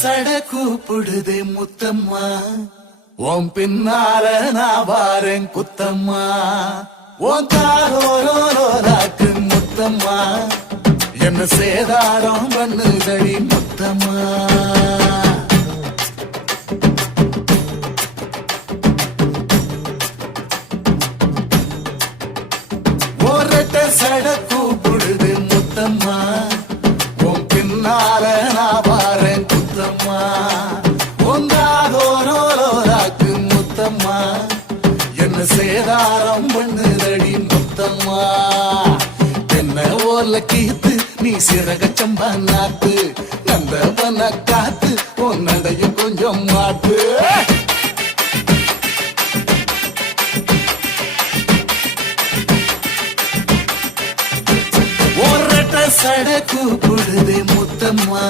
சட கூப்பிடுதே முத்தம்மா, உன் பின்னால நான் வாரேன் குத்தம்மா, உன் காரோராக்கு முத்தம்மா, என்ன சேதாரம் பண்ணுதடி முத்தம்மா. ஒரட்ட சட கூப்பிடுது முத்தம்மா, உன் பின்னால நான் வாரேன் குத்தம்மா, உங்காதோராக்கு முத்தம்மா, என்ன சேதாரம் பண்ணுதடி முத்தம்மா. என்ன ஓல கீத்து நீ சிறகச்சம்பா நாத்து, நந்தவன காத்து உன் நடைய கொஞ்சம் மாத்து. ஒரட்ட சட கூப்பிடுதே முத்தம்மா,